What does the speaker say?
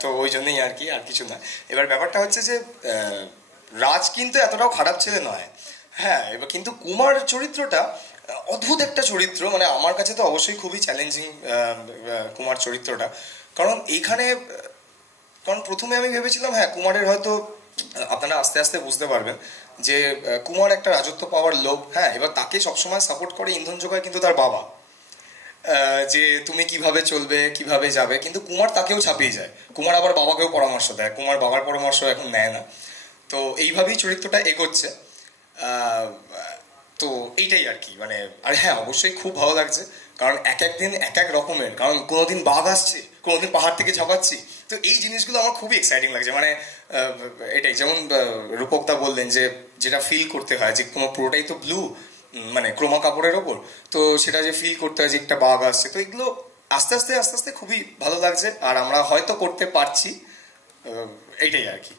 তো ওই জন্যই আর কি, আর কিছু না। এবার ব্যাপারটা হচ্ছে যে রাজ কিন্তু এতটাও খারাপ ছেলে নয়, হ্যাঁ। এবার কিন্তু কুমার চরিত্রটা অদ্ভুত একটা চরিত্র, মানে আমার কাছে তো অবশ্যই খুবই চ্যালেঞ্জিং কুমার চরিত্রটা। কারণ এইখানে কারণ প্রথমে আমি ভেবেছিলাম হ্যাঁ কুমারের হয়তো, আপনারা আস্তে আস্তে বুঝতে পারবেন যে কুমার একটা রাজত্ব পাওয়ার লোক, হ্যাঁ। এবার তাকে সবসময় সাপোর্ট করে, ইন্ধন যোগায় কিন্তু তার বাবা, যে তুমি কিভাবে চলবে কিভাবে যাবে। কিন্তু কুমার তাকেও ছাপিয়ে যায়, কুমার আবার বাবাকেও পরামর্শ দেয়, কুমার বাবার পরামর্শ এখন নেয় না। তো এইভাবেই চরিত্রটা এগোচ্ছে। তো এইটাই আর কি, মানে আর হ্যাঁ অবশ্যই খুব ভালো লাগছে, কারণ এক এক দিন এক এক রকমের, কারণ কোনোদিন বাঘ আসছে, কোনোদিন পাহাড় থেকে ঝাঁপাচ্ছি। তো এই জিনিসগুলো আমার খুবই এক্সাইটিং লাগছে, মানে এটাই যেমন রূপকদা বললেন যে যেটা ফিল করতে হয় যে কোনো পুরোটাই তো ব্লু, মানে ক্রোমা কাপড়ের ওপর, তো সেটা যে ফিল করতে হয় যে একটা বাঘ আসছে, তো এগুলো আস্তে আস্তে আস্তে আস্তে খুবই ভালো লাগছে, আর আমরা হয়তো করতে পারছি, এইটাই আর কি।